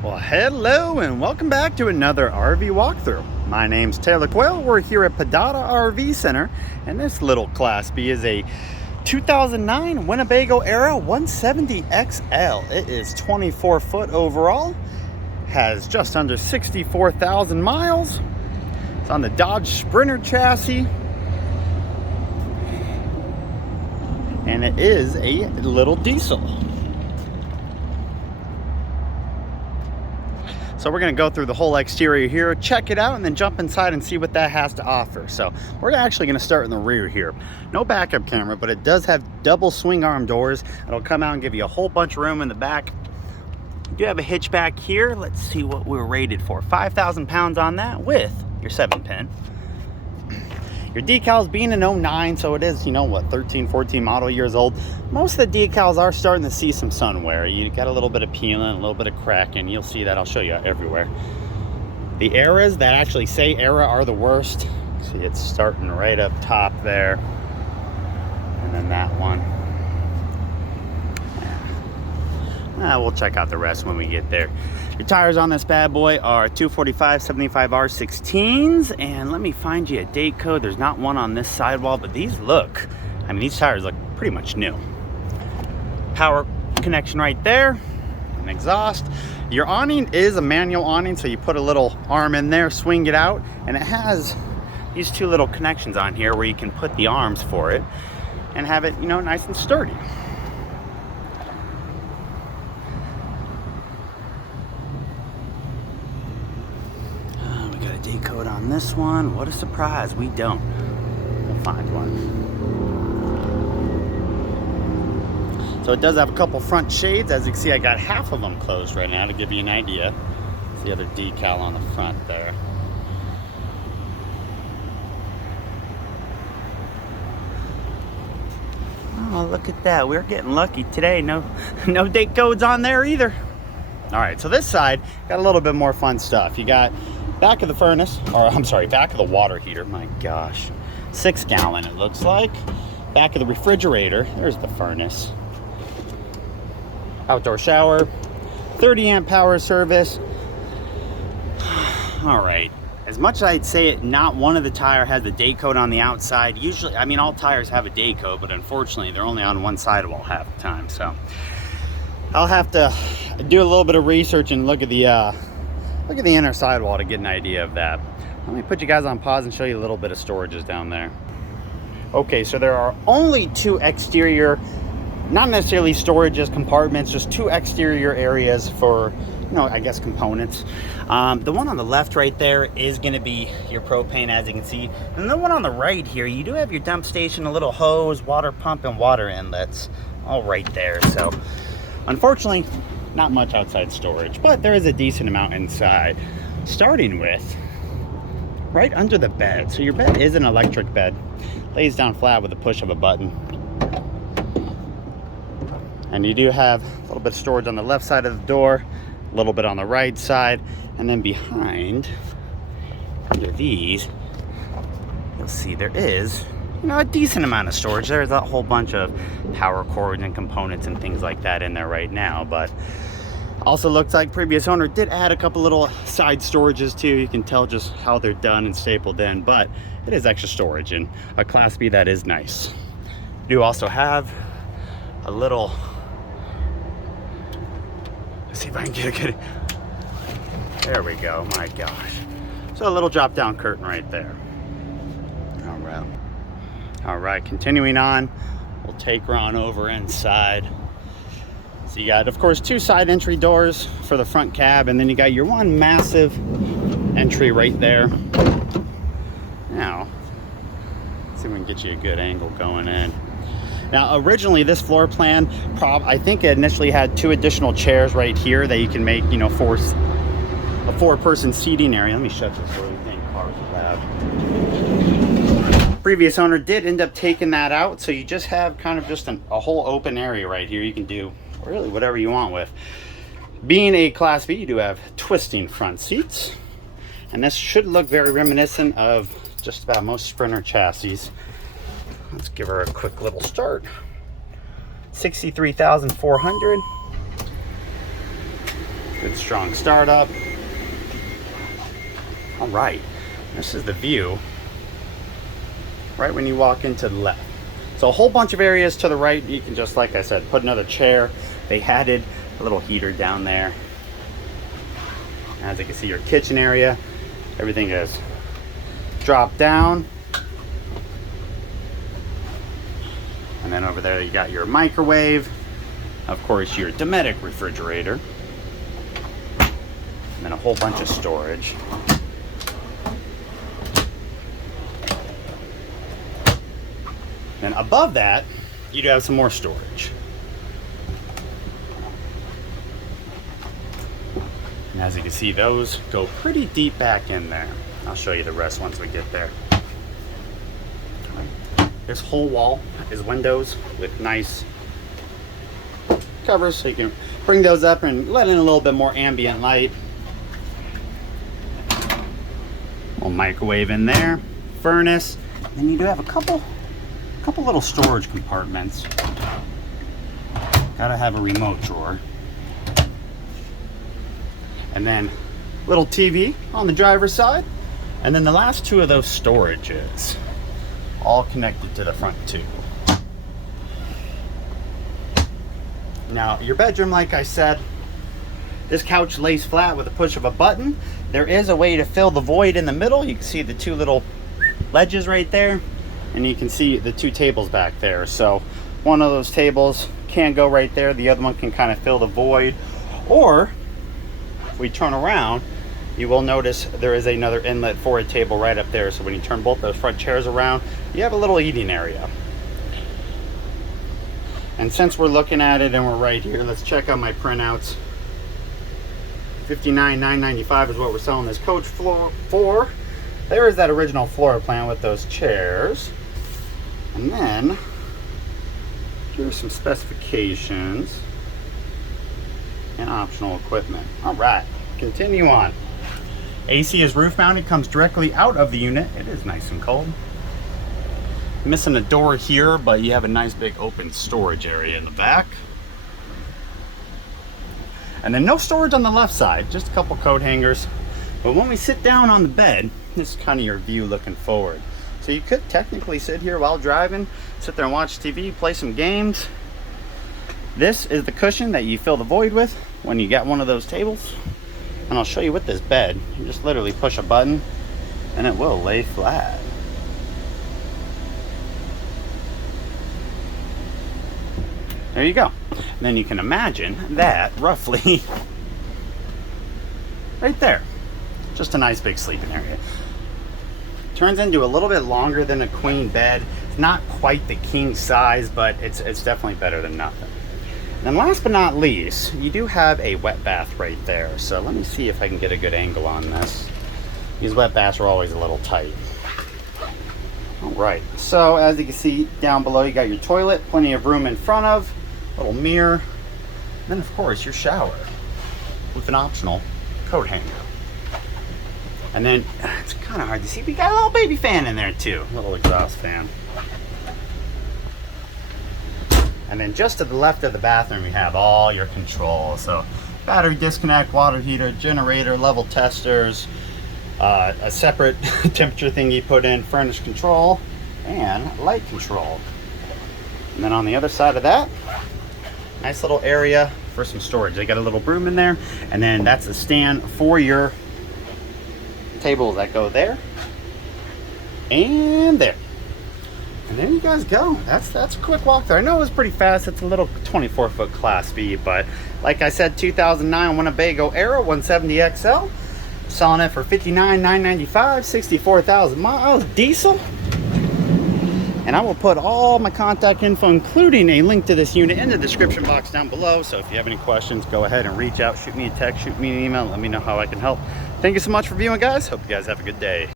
Well, hello and welcome back to another RV walkthrough. My name's Taylor Quayle. We're here at Padada RV Center, and this little Class B is a 2009 Winnebago Era 170XL. It is 24 foot overall, has just under 64,000 miles. It's on the Dodge Sprinter chassis, and it is a little diesel. So we're going to go through the whole exterior here, check it out, and then jump inside and see what that has to offer. So we're actually going to start in the rear here. No backup camera, but it does have double swing arm doors. It'll come out and give you a whole bunch of room in the back. You do have a hitch back here. Let's see what we're rated for. 5,000 pounds on that with your 7-pin. Your decals being an 09, so it is, 13, 14 model years old. Most of the decals are starting to see some sun wear. You got a little bit of peeling, a little bit of cracking. You'll see that. I'll show you everywhere. The Eras that actually say Era are the worst. See, it's starting right up top there. And then that one. We'll check out the rest when we get there. Your tires on this bad boy are 245 75R16s, and let me find you a date code. There's not one on this sidewall, but these tires look pretty much new. Power connection right there, an exhaust. Your awning is a manual awning, so you put a little arm in there, swing it out, and it has these two little connections on here where you can put the arms for it and have it, nice and sturdy. Date code on this one. What a surprise. We don't. We'll find one. So it does have a couple front shades. As you can see, I got half of them closed right now to give you an idea. It's the other decal on the front there. Oh, look at that. We're getting lucky today. No date codes on there either. All right, so this side got a little bit more fun stuff. You got back of the furnace, back of the water heater, my gosh. 6 gallon it looks like. Back of the refrigerator, there's the furnace. Outdoor shower, 30 amp power service. All right, as much as I'd say it, not one of the tire has a date code on the outside. Usually, all tires have a date code, but unfortunately they're only on one sidewall half the time. So I'll have to do a little bit of research and look at the inner sidewall to get an idea of that. Let me put you guys on pause and show you a little bit of storages down there. Okay, so there are only 2 exterior, not necessarily storages, compartments, just 2 exterior areas for, components. The one on the left right there is going to be your propane, as you can see. And the one on the right here, you do have your dump station, a little hose, water pump, and water inlets all right there. So unfortunately, not much outside storage, but there is a decent amount inside. Starting with right under the bed. So your bed is an electric bed. Lays down flat with a push of a button. And you do have a little bit of storage on the left side of the door, a little bit on the right side, and then behind, under these, you'll see there is a decent amount of storage. There's a whole bunch of power cords and components and things like that in there right now, but also looks like previous owner did add a couple little side storages too. You can tell just how they're done and stapled in, but it is extra storage and a Class B that is nice. You do also have a little, let's see if I can get a good, there we go, my gosh. So a little drop down curtain right there. All right, continuing on, we'll take her on over inside. So you got, of course, 2 side entry doors for the front cab, and then you got your one massive entry right there. Now, let's see if we can get you a good angle going in. Now, originally this floor plan, I think it initially had 2 additional chairs right here that you can make, a 4-person seating area. Let me shut this so we think cars are loud. Previous owner did end up taking that out, so you just have kind of just a whole open area right here. You can do really whatever you want with. Being a Class B, you do have twisting front seats, and this should look very reminiscent of just about most Sprinter chassis. Let's give her a quick little start. 63,400. Good strong startup. All right, this is the view right when you walk into the left. So a whole bunch of areas to the right. You can just, like I said, put another chair. They added a little heater down there. As you can see, your kitchen area, everything is dropped down. And then over there you got your microwave, of course your Dometic refrigerator, and then a whole bunch of storage. Then above that, you do have some more storage. And as you can see, those go pretty deep back in there. I'll show you the rest once we get there. This whole wall is windows with nice covers, so you can bring those up and let in a little bit more ambient light. Little microwave in there, furnace. Then you do have a couple little storage compartments. Gotta have a remote drawer. And then little TV on the driver's side. And then the last two of those storages, all connected to the front too. Now your bedroom, like I said, this couch lays flat with a push of a button. There is a way to fill the void in the middle. You can see the two little ledges right there, and you can see the two tables back there. So one of those tables can go right there, the other one can kind of fill the void. Or if we turn around, you will notice there is another inlet for a table right up there. So when you turn both those front chairs around, you have a little eating area. And since we're looking at it and we're right here, let's check out my printouts. $59,995 is what we're selling this coach for. There is that original floor plan with those chairs. And then here's some specifications and optional equipment. All right, continue on. AC is roof mounted, comes directly out of the unit. It is nice and cold. Missing a door here, but you have a nice big open storage area in the back. And then no storage on the left side, just a couple coat hangers. But when we sit down on the bed, this is kind of your view looking forward. So you could technically sit here while driving, sit there and watch TV, play some games. This is the cushion that you fill the void with when you get one of those tables. And I'll show you with this bed. You just literally push a button and it will lay flat. There you go. And then you can imagine that roughly right there. Just a nice big sleeping area. Turns into a little bit longer than a queen bed. It's not quite the king size, but it's definitely better than nothing. And last but not least, you do have a wet bath right there. So let me see if I can get a good angle on this. These wet baths are always a little tight. All right, so as you can see down below, you got your toilet, plenty of room in front of, little mirror, and then of course your shower with an optional coat hanger. And then it's kind of hard to see, but you got a little baby fan in there too, a little exhaust fan. And then just to the left of the bathroom, you have all your controls. So battery disconnect, water heater, generator, level testers, a separate temperature thing you put in, furnace control, and light control. And then on the other side of that, nice little area for some storage. They got a little broom in there, and then that's a stand for your tables that go there and there. And there you guys go. That's a quick walkthrough. I know it was pretty fast. It's a little 24-foot Class B, but like I said, 2009 Winnebago Era 170XL. Selling it for $59,995, 64,000 miles, diesel. And I will put all my contact info, including a link to this unit, in the description box down below. So if you have any questions, go ahead and reach out, shoot me a text, shoot me an email, let me know how I can help. Thank you so much for viewing, guys. Hope you guys have a good day.